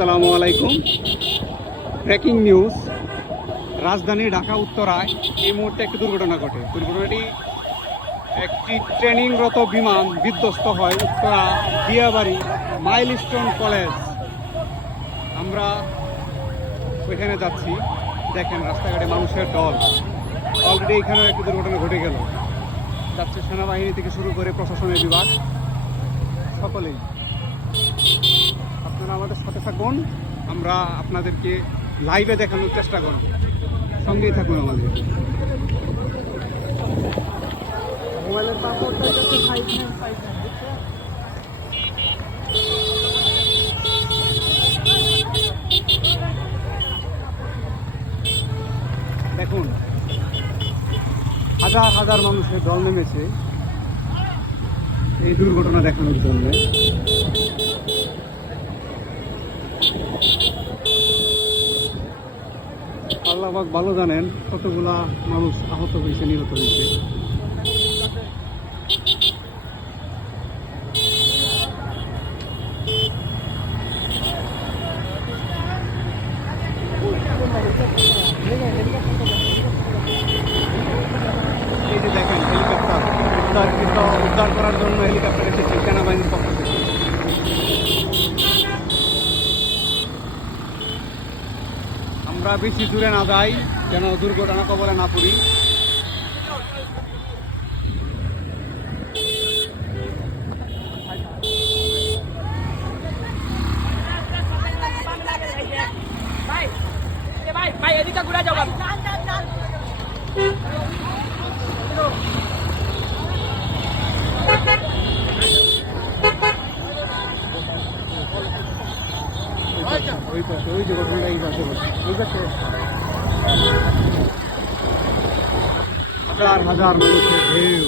আসসালামু আলাইকুম। Breaking news, রাজধানী ঢাকা উত্তরায় এই মুহূর্তে একটি দুর্ঘটনা ঘটে। দুর্ঘটনাটি একটি ট্রেনিংরত বিমান বিধ্বস্ত হয় উত্তরা দিয়াবাড়ি মাইলস্টোন কলেজ। আমরা ওইখানে যাচ্ছি, দেখেন রাস্তাঘাটে মানুষের দল। অলরেডি এখানেও একটি দুর্ঘটনা ঘটে গেল। যাচ্ছে সেনাবাহিনী থেকে শুরু করে প্রশাসনের বিভাগ, সকলেই। আপনারা আমাদের সাথে থাকুন, আমরা আপনাদেরকে লাইভে দেখানোর চেষ্টা করব, সঙ্গেই থাকুন আমাদের। মোবাইলের দেখুন, হাজার হাজার মানুষের দল নেমেছে এই দুর্ঘটনা দেখানোর জন্য। আল্লাহ পাক ভালো জানেন কতগুলা মানুষ আহত হয়েছে, নিহত হয়েছে। এই যে দেখেন হেলিকপ্টার, উদ্ধার করার জন্য হেলিকপ্টার এসেছে সেনাবাহিনীর পক্ষ থেকে। আমরা বেশি দূরে না যাই, যেন দুর্ঘটনা কবলে না পড়ি। ওই পাশে, ওই যে ঘটনাটা এই পাশে, ওই পাশে হাজার হাজার মানুষের ঢেউ।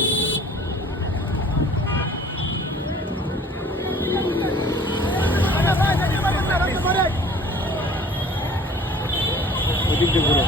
ওদিক দিয়ে ঘুরো।